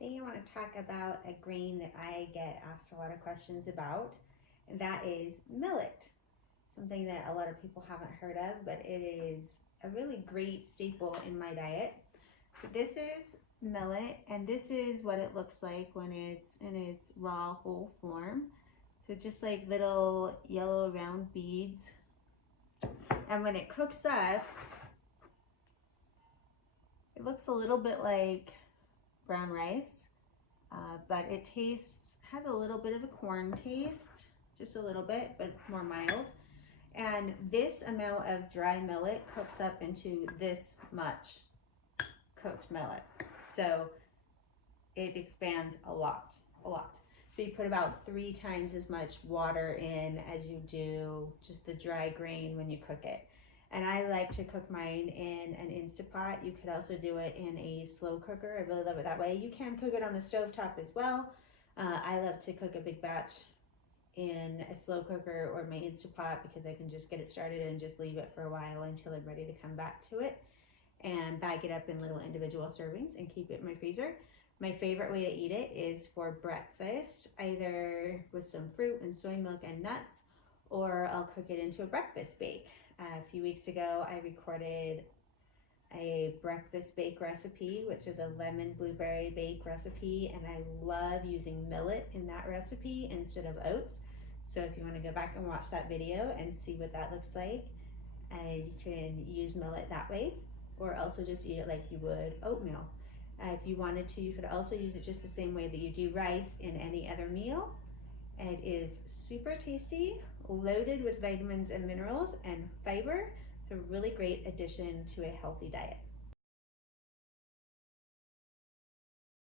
Today I want to talk about a grain that I get asked a lot of questions about, and that is millet. Something that a lot of people haven't heard of, but it is a really great staple in my diet. So this is millet, and this is what it looks like when it's in its raw whole form. So just like little yellow round beads. And when it cooks up, it looks a little bit like brown rice, but it has a little bit of a corn taste, just a little bit, but more mild. And this amount of dry millet cooks up into this much cooked millet. So it expands a lot. So you put about 3 times as much water in as you do just the dry grain when you cook it. And I like to cook mine in an Instapot. You could also do it in a slow cooker. I really love it that way. You can cook it on the stovetop as well. I love to cook a big batch in a slow cooker or my Instapot because I can just get it started and just leave it for a while until I'm ready to come back to it, and bag it up in little individual servings and keep it in my freezer. My favorite way to eat it is for breakfast, either with some fruit and soy milk and nuts, or I'll cook it into a breakfast bake. A few weeks ago, I recorded a breakfast bake recipe, which is a lemon blueberry bake recipe, and I love using millet in that recipe instead of oats. So if you want to go back and watch that video and see what that looks like, you can use millet that way, or also just eat it like you would oatmeal. If you wanted to, you could also use it just the same way that you do rice in any other meal. It is super tasty, loaded with vitamins and minerals and fiber. It's a really great addition to a healthy diet.